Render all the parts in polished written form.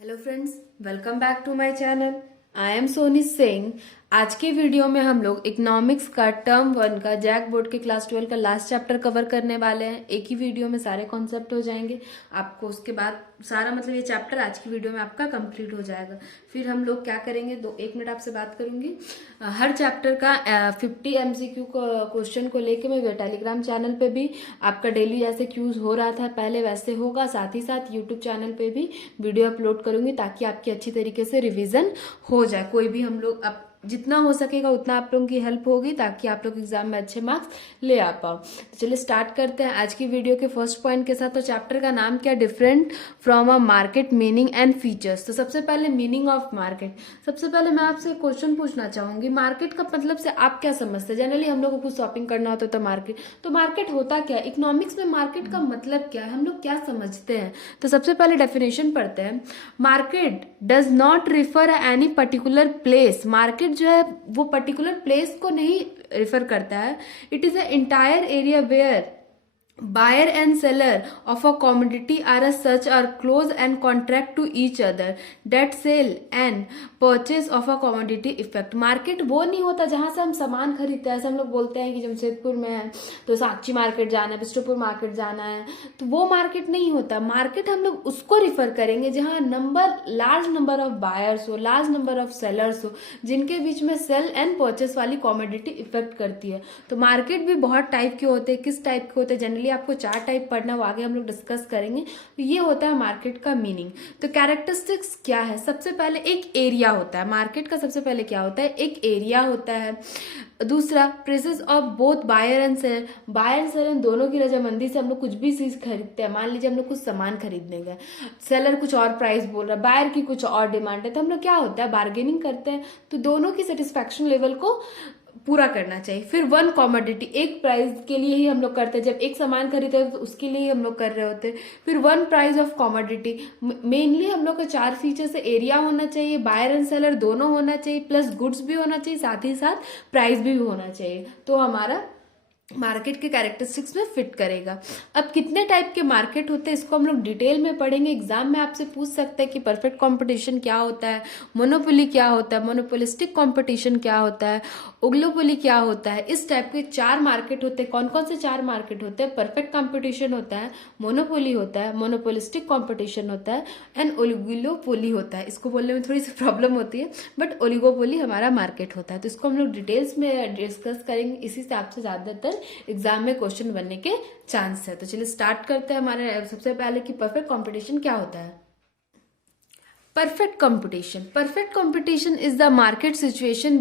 Hello friends, welcome back to my channel. I am Soni Singh. आज के video में हम लोग इकोनॉमिक्स का टर्म 1 का जैक बोर्ड के क्लास 12 का लास्ट चैप्टर कवर करने वाले हैं। एक ही वीडियो में सारे कॉन्सेप्ट हो जाएंगे आपको। उसके बाद सारा मतलब ये चैप्टर आज की वीडियो में आपका कंप्लीट हो जाएगा। फिर हम लोग क्या करेंगे, 1 मिनट आपसे बात करूंगी। हर चैप्टर का 50 MCQ क्वेश्चन को लेके मैं टेलीग्राम चैनल पे भी आपका डेली जैसे क्यूज हो रहा था पहले वैसे होगा। साथ ही साथ यूट्यूब चैनल पे भी वीडियो अपलोड करूंगी ताकि आपकी अच्छी तरीके से रिवीजन हो जाए। कोई भी हम लोग अब जितना हो सकेगा उतना आप लोगों की हेल्प होगी ताकि आप लोग एग्जाम में अच्छे मार्क्स ले आ पाओ। तो चलिए स्टार्ट करते हैं आज की वीडियो के फर्स्ट पॉइंट के साथ। तो चैप्टर का नाम क्या, different from a market meaning and features. तो सबसे पहले मीनिंग ऑफ मार्केट। सबसे पहले मैं आपसे क्वेश्चन पूछना चाहूंगी, मार्केट का मतलब से आप क्या समझते हैं? जनरली हम लोग को कुछ शॉपिंग करना होता है तो मार्केट होता क्या है? इकोनॉमिक्स में मार्केट का मतलब क्या है, हम लोग क्या समझते हैं? तो सबसे पहले डेफिनेशन पढ़ते हैं। Market does not refer any particular place. Market जो है वो पर्टिकुलर प्लेस को नहीं रिफर करता है। It is a entire area where buyer and seller of a commodity are as such are close and contract to each other that sale and purchase of a commodity effect। Market वो नहीं होता जहां से हम सामान खरीदते हैं। ऐसे हम लोग बोलते हैं कि जमशेदपुर में है तो साक्षी मार्केट जाना है, बिष्टुपुर मार्केट जाना है, तो वो मार्केट नहीं होता। मार्केट हम लोग उसको रिफर करेंगे जहां लार्ज नंबर ऑफ बायर्स हो, लार्ज नंबर ऑफ सेलर्स हो, जिनके बीच में सेल एंड परचेस वाली कॉमोडिटी इफेक्ट करती है। तो मार्केट भी बहुत टाइप के होते हैं। किस टाइप के होते हैं? जनरली आपको 4 टाइप पढ़ना, वो आगे हम लोग डिस्कस करेंगे। तो ये होता है मार्केट का मीनिंग। तो कैरेक्टरिस्टिक्स क्या है? सबसे पहले एक एरिया होता है। मार्केट का सबसे पहले क्या होता है? एक एरिया होता है। दूसरा, presence of both buyer and seller. Buyer and seller दोनों की रजामंदी से हम लोग कुछ भी चीज खरीदते हैं। मान लीजिए हम लोग कुछ सामान खरीदने गए, सेलर कुछ और प्राइस बोल रहा है, बायर की कुछ और डिमांड है, तो हम लोग क्या होता है, बार्गेनिंग करते हैं। तो दोनों की सेटिस्फैक्शन लेवल को पूरा करना चाहिए। फिर वन कॉमोडिटी, एक प्राइस के लिए ही हम लोग करते हैं। जब एक सामान खरीदते हैं तो उसके लिए ही हम लोग कर रहे होते हैं। फिर one price of commodity. Mainly हम लोग का 4 फीचर्स है। एरिया होना चाहिए, बायर एंड सेलर दोनों होना चाहिए, प्लस गुड्स भी होना चाहिए, साथ ही साथ प्राइस भी होना चाहिए। तो हमारा मार्केट के कैरेक्टरिस्टिक्स में फिट करेगा। अब कितने टाइप के मार्केट होते हैं इसको हम लोग डिटेल में पढ़ेंगे। एग्जाम में आपसे पूछ सकते हैं कि परफेक्ट कंपटीशन क्या होता है, मोनोपोली क्या होता है, मोनोपोलिस्टिक कंपटीशन क्या होता है, ओग्लोपोली क्या होता है। इस टाइप के 4 मार्केट होते हैं। कौन कौन से 4 मार्केट होते हैं? परफेक्ट कंपटीशन होता है, मोनोपोली होता है, मोनोपोलिस्टिक कंपटीशन होता है एंड ओलिगोपोली होता है। इसको बोलने में थोड़ी सी प्रॉब्लम होती है बट ओलिगोपोली हमारा मार्केट होता है। तो इसको हम लोग डिटेल्स में डिस्कस करेंगे। इसी से आपसे ज्यादातर एग्जाम में क्वेश्चन बनने के चांस है। तो चलिए स्टार्ट करते हैं। हमारे सबसे पहले कि परफेक्ट कंपटीशन क्या होता है। Perfect competition is the market situation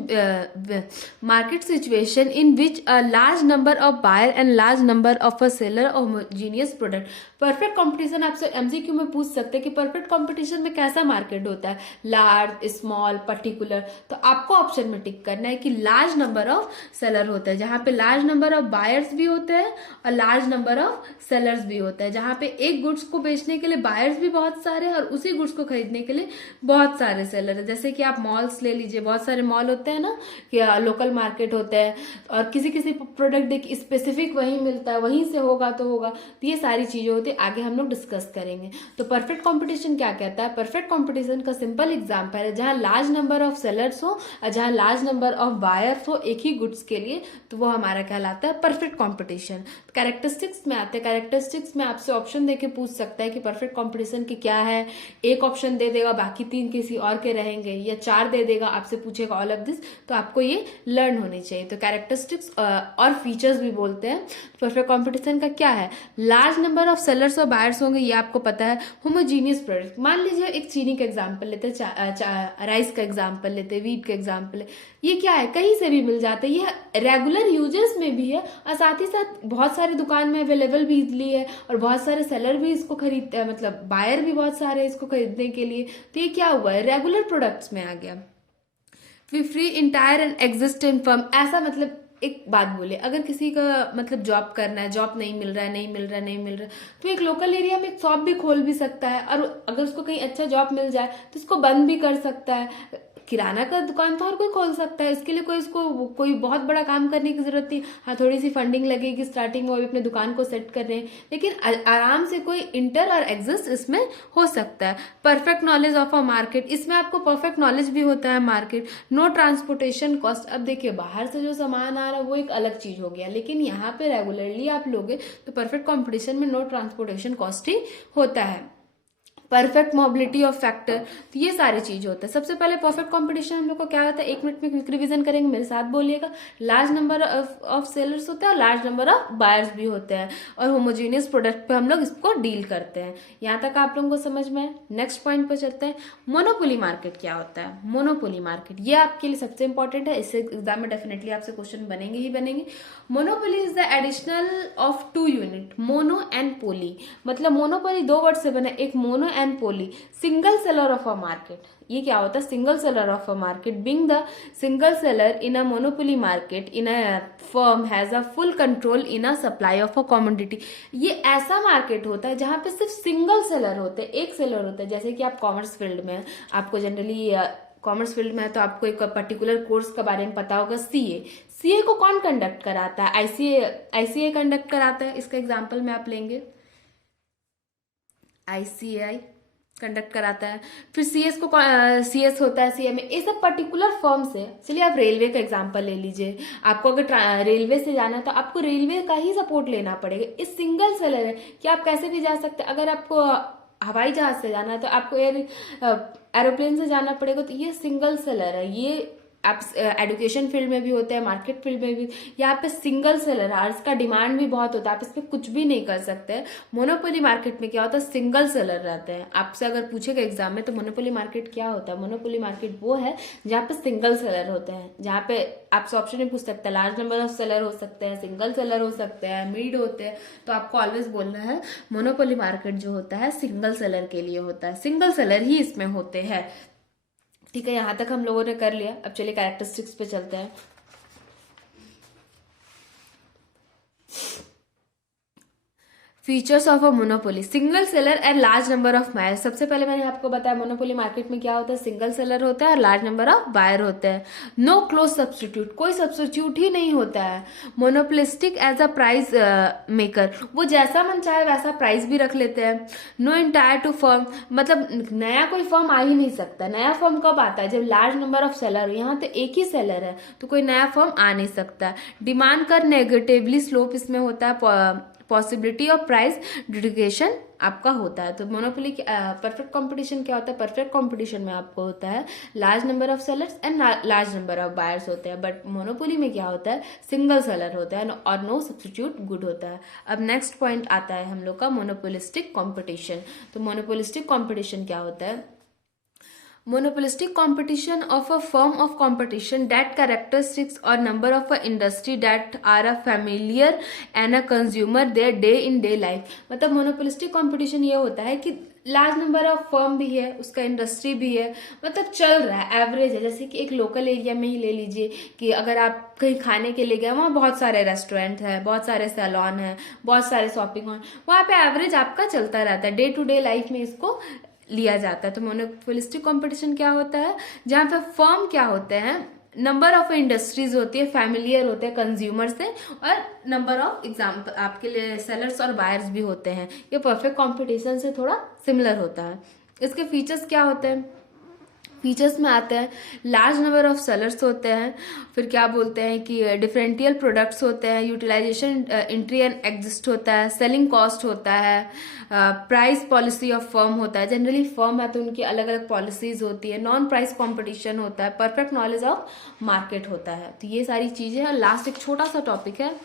in which a large number of buyer and large number of a seller of homogeneous product। Perfect competition आपसे एमसीक्यू में पूछ सकते हैं कि परफेक्ट कंपटीशन में कैसा मार्केट होता है, लार्ज, स्मॉल, पर्टिकुलर। तो आपको ऑप्शन में टिक करना है कि लार्ज नंबर ऑफ सेलर होता है, जहां पे लार्ज नंबर ऑफ बायर्स भी होते हैं और लार्ज नंबर ऑफ सेलर्स भी होता है, जहां पे एक गुड्स को बेचने के लिए बायर्स भी बहुत सारे हैं और उसी गुड्स को खरीदने के लिए बहुत सारे सेलर है। जैसे कि आप मॉल्स ले लीजिए, बहुत सारे मॉल होते हैं ना, कि लोकल मार्केट होते हैं और किसी किसी प्रोडक्ट देखिए स्पेसिफिक वहीं मिलता है, वहीं से होगा तो होगा। तो ये सारी चीजें होती है, आगे हम लोग डिस्कस करेंगे। तो परफेक्ट कंपटीशन क्या कहता है? परफेक्ट कंपटीशन का सिंपल एग्जांपल है जहां लार्ज नंबर ऑफ सेलर्स हो और जहां लार्ज नंबर ऑफ बायर्स हो एक ही गुड्स के लिए, तो वो हमारा कहलाता है परफेक्ट कंपटीशन। कैरेक्टरिस्टिक्स में आते हैं। कैरेक्टरिस्टिक्स में आपसे ऑप्शन देके पूछ सकता है कि परफेक्ट कंपटीशन की क्या है। एक ऑप्शन दे देगा, बाकी 3 किसी और के रहेंगे, या 4 दे देगा, आपसे पूछेगा ऑल ऑफ दिस। तो आपको ये लर्न होनी चाहिए। तो कैरेक्टरिस्टिक्स और फीचर्स भी बोलते हैं। परफेक्ट कंपटीशन का क्या है? लार्ज नंबर ऑफ सेलर्स और बायर्स होंगे, ये आपको पता है। होमोजीनियस प्रोडक्ट, मान लीजिए एक चीनी का एग्जाम्पल लेते हैं, राइस का एग्जाम्पल लेते हैं, वीट का एग्जाम्पल है। ये क्या है? कहीं से भी मिल जाता है, ये रेगुलर यूजर्स में भी है और साथ ही साथ बहुत सारी दुकान में अवेलेबल भी इजली है और बहुत सारे सेलर भी इसको खरीदते हैं, मतलब बायर भी बहुत सारे इसको खरीदने के लिए। तो ये क्या हुआ है? रेगुलर प्रोडक्ट्स में आ गया। We free entire and existent firm, ऐसा मतलब एक बात बोले, अगर किसी का मतलब जॉब करना है, जॉब नहीं मिल रहा है, तो एक लोकल एरिया में एक शॉप भी खोल भी सकता है और अगर उसको कहीं अच्छा जॉब मिल जाए तो उसको बंद भी कर सकता है। किराना का दुकान तो हर कोई खोल सकता है, इसके लिए कोई बहुत बड़ा काम करने की जरूरत नहीं। हाँ, थोड़ी सी फंडिंग लगेगी स्टार्टिंग में, वो अभी अपने दुकान को सेट कर रहे हैं, लेकिन आराम से कोई इंटर और एग्जिस्ट इसमें हो सकता है। Perfect knowledge of a market, इसमें आपको परफेक्ट नॉलेज भी होता है मार्केट। नो ट्रांसपोर्टेशन कॉस्ट, अब देखिए बाहर से जो सामान आ रहा है वो एक अलग चीज हो गया, लेकिन यहाँ पे रेगुलरली आप लोगे तो परफेक्ट कॉम्पिटिशन में नो ट्रांसपोर्टेशन कॉस्ट ही होता है। परफेक्ट मोबिलिटी ऑफ फैक्टर, तो ये सारी चीज होता है। सबसे पहले परफेक्ट कंपटीशन हम लोग को क्या होता है, 1 मिनट में क्विक रिवीजन करेंगे, मेरे साथ बोलिएगा। लार्ज नंबर ऑफ सेलर्स होता है और लार्ज नंबर ऑफ बायर्स भी होते हैं, और होमोजीनियस प्रोडक्ट पे हम लोग इसको डील करते हैं। यहाँ तक आप लोगों को समझ में है। नेक्स्ट पॉइंट पे चलते हैं। मोनोपोली मार्केट क्या होता है? मोनोपोली मार्केट ये आपके लिए सबसे इंपॉर्टेंट है, इससे एग्जाम में डेफिनेटली आपसे क्वेश्चन बनेंगे ही बनेंगे। Monopoly is the additional of 2 unit, mono and poly. मतलब मोनोपोली 2 वर्ड से बना, एक mono and poly. Single seller of a market, ये क्या होता है? Single seller of a market being the single seller in a monopoly market in a firm has a full control in a supply of a commodity. ये ऐसा market होता है जहां पे सिर्फ सिंगल सेलर होते हैं, एक सेलर होता है। जैसे कि आप कॉमर्स फील्ड में, आपको जनरली कॉमर्स फील्ड में है तो आपको एक पर्टिकुलर कोर्स के बारे में पता होगा, सीए। सीए को कौन कंडक्ट कराता है? आईसीए कंडक्ट कराता है। इसका एग्जांपल में आप लेंगे, आईसीएआई कंडक्ट कराता है। फिर सीएस को सीएस होता है सीएमए, ये सब पर्टिकुलर फर्म से। चलिए आप रेलवे का एग्जांपल ले लीजिए। आपको अगर रेलवे से जाना है तो आपको रेलवे का ही सपोर्ट लेना पड़ेगा। इस सिंगल सेलर है कि आप कैसे भी जा सकते हैं। अगर आपको हवाई जहाज से जाना है तो आपको एरोप्लेन से जाना पड़ेगा, तो ये सिंगल सेलर है। ये आप एजुकेशन फील्ड में भी होते हैं, मार्केट फील्ड में भी। यहाँ पे सिंगल सेलर है, इसका डिमांड भी बहुत होता है, आप इस पर कुछ भी नहीं कर सकते। मोनोपोली मार्केट में क्या होता है? सिंगल सेलर रहते हैं। आपसे अगर पूछेगा एग्जाम में तो मोनोपोली मार्केट क्या होता है? मोनोपोली मार्केट वो है जहाँ पे सिंगल सेलर होते हैं, जहाँ पे आपसे ऑप्शन नहीं पूछ सकते, लार्ज नंबर ऑफ सेलर हो सकते हैं, सिंगल सेलर हो सकते हैं, मिड होते हैं। तो आपको ऑलवेज बोलना है मोनोपोली मार्केट जो होता है सिंगल सेलर के लिए होता है, सिंगल सेलर ही इसमें होते हैं। ठीक है, यहां तक हम लोगों ने कर लिया। अब चलिए कैरेक्टरिस्टिक्स पे चलते हैं। Features of a monopoly, single seller and large number of buyer. सबसे पहले मैंने आपको बताया मोनोपोली मार्केट में क्या होता है, सिंगल सेलर होता है और लार्ज नंबर ऑफ बायर होते हैं। नो क्लोज सब्सटीट्यूट, कोई सब्सटीट्यूट ही नहीं होता है। Monopolistic as a price maker, वो जैसा मन चाहे वैसा प्राइस भी रख लेते हैं। नो इंटायर टू फर्म, मतलब नया कोई फर्म आ ही नहीं सकता। नया फर्म कब आता है? जब लार्ज नंबर ऑफ सेलर हो। यहाँ तो एक ही सेलर है तो कोई नया फर्म आ नहीं सकता। डिमांड कर नेगेटिवली स्लोप इसमें होता है। पॉसिबिलिटी ऑफ प्राइस डिग्रेडेशन आपका होता है। तो मोनोपोली परफेक्ट कंपटीशन क्या होता है? परफेक्ट कंपटीशन में आपको होता है large number of sellers and large number of buyers होते हैं। बट मोनोपोली में क्या होता है? सिंगल सेलर होता है और नो सब्सटीट्यूट गुड होता है। अब नेक्स्ट पॉइंट आता है हम लोग का मोनोपोलिस्टिक कंपटीशन। तो मोनोपोलिस्टिक कंपटीशन क्या होता है? Monopolistic competition of a form of competition that characteristics or number of a industry that are a familiar and a consumer their day in day life। मतलब monopolistic competition ये होता है कि large number of firm भी है, उसका industry भी है, मतलब चल रहा है, एवरेज है। जैसे कि एक लोकल एरिया में ही ले लीजिए कि अगर आप कहीं खाने के लिए गए, वहाँ बहुत सारे रेस्टोरेंट है, बहुत सारे सैलून है, बहुत सारे शॉपिंग मॉल, वहाँ पे एवरेज आपका चलता रहता है। डे टू डे लाइफ में इसको लिया जाता है। तो मोनोपोलिस्टिक कंपटीशन क्या होता है? जहां पे फर्म क्या होते हैं, नंबर ऑफ इंडस्ट्रीज होती है, फैमिलियर होते हैं कंज्यूमर से, और नंबर ऑफ एग्जाम्पल आपके लिए सेलर्स और बायर्स भी होते हैं। ये परफेक्ट कंपटीशन से थोड़ा सिमिलर होता है। इसके फीचर्स क्या होते हैं? फीचर्स में आते हैं लार्ज नंबर ऑफ सेलर्स होते हैं, फिर क्या बोलते हैं कि डिफरेंशियल प्रोडक्ट्स होते हैं, यूटिलाइजेशन एंट्री एंड एग्जिस्ट होता है, सेलिंग कॉस्ट होता है, प्राइस पॉलिसी ऑफ फर्म होता है। जनरली फर्म है तो उनकी अलग अलग पॉलिसीज होती है। नॉन प्राइस कॉम्पिटिशन होता है। परफेक्ट नॉलेज ऑफ मार्केट होता है। तो ये सारी चीजें हैं। लास्ट एक छोटा सा टॉपिक है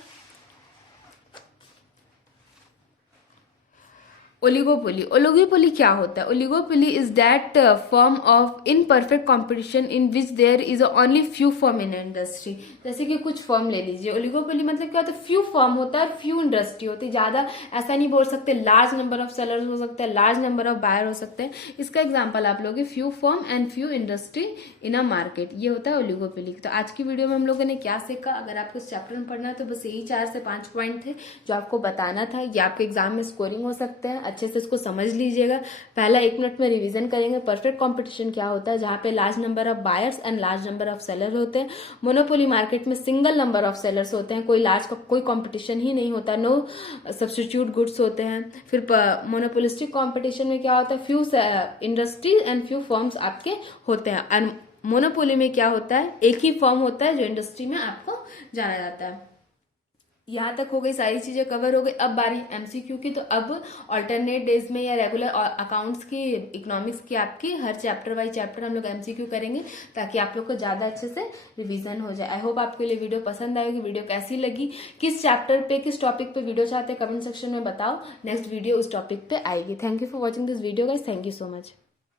ओलिगोपोली। ओलिगोपोली क्या होता है? Oligopoly is that form of imperfect competition in which there is only few firm in industry. जैसे कि कुछ फर्म ले लीजिए, ओलिगोपोली मतलब क्या होता है? फ्यू फर्म होता है, फ्यू इंडस्ट्री होती है। ज्यादा ऐसा नहीं बोल सकते, लार्ज नंबर ऑफ सेलर्स हो सकते हैं, लार्ज नंबर ऑफ बायर हो सकते हैं। इसका एग्जाम्पल आप लोग few firm and few industry in a market, ये होता है ओलिगोपोली। तो आज की वीडियो में हम लोगों ने क्या सीखा? अगर आपको इस चैप्टर में पढ़ना है तो बस यही 4 से 5 पॉइंट थे जो आपको बताना था। ये आपके एग्जाम में स्कोरिंग हो सकते हैं, अच्छे से इसको समझ लीजिएगा। पहला 1 मिनट में रिवीजन करेंगे। परफेक्ट कंपटीशन क्या होता है, जहाँ पे large number of buyers and large number of seller होते हैं। मोनोपोली मार्केट में सिंगल नंबर ऑफ सेलर्स होते हैं, कोई कंपटीशन ही नहीं होता, नो सब्स्टिट्यूट गुड्स होते हैं। फिर मोनोपोलिस्टिक कंपटीशन में क्या होता है, few industry and few firms आपके होते हैं। एंड मोनोपोली में क्या होता है, एक ही फर्म होता है जो इंडस्ट्री में आपको जाना जाता है। यहाँ तक हो गई, सारी चीजें कवर हो गई। अब बारी एमसीक्यू की। तो अब ऑल्टरनेट डेज में या रेगुलर अकाउंट्स की, इकोनॉमिक्स की आपकी हर चैप्टर बाय चैप्टर हम लोग एमसीक्यू करेंगे, ताकि आप लोग को ज्यादा अच्छे से रिवीजन हो जाए। आई होप आपको ये वीडियो पसंद आएगी। वीडियो कैसी लगी, किस चैप्टर पे, किस टॉपिक पे वीडियो चाहते हैं, कमेंट सेक्शन में बताओ। नेक्स्ट वीडियो उस टॉपिक पे आएगी। Thank you for watching this video guys. Thank you so much.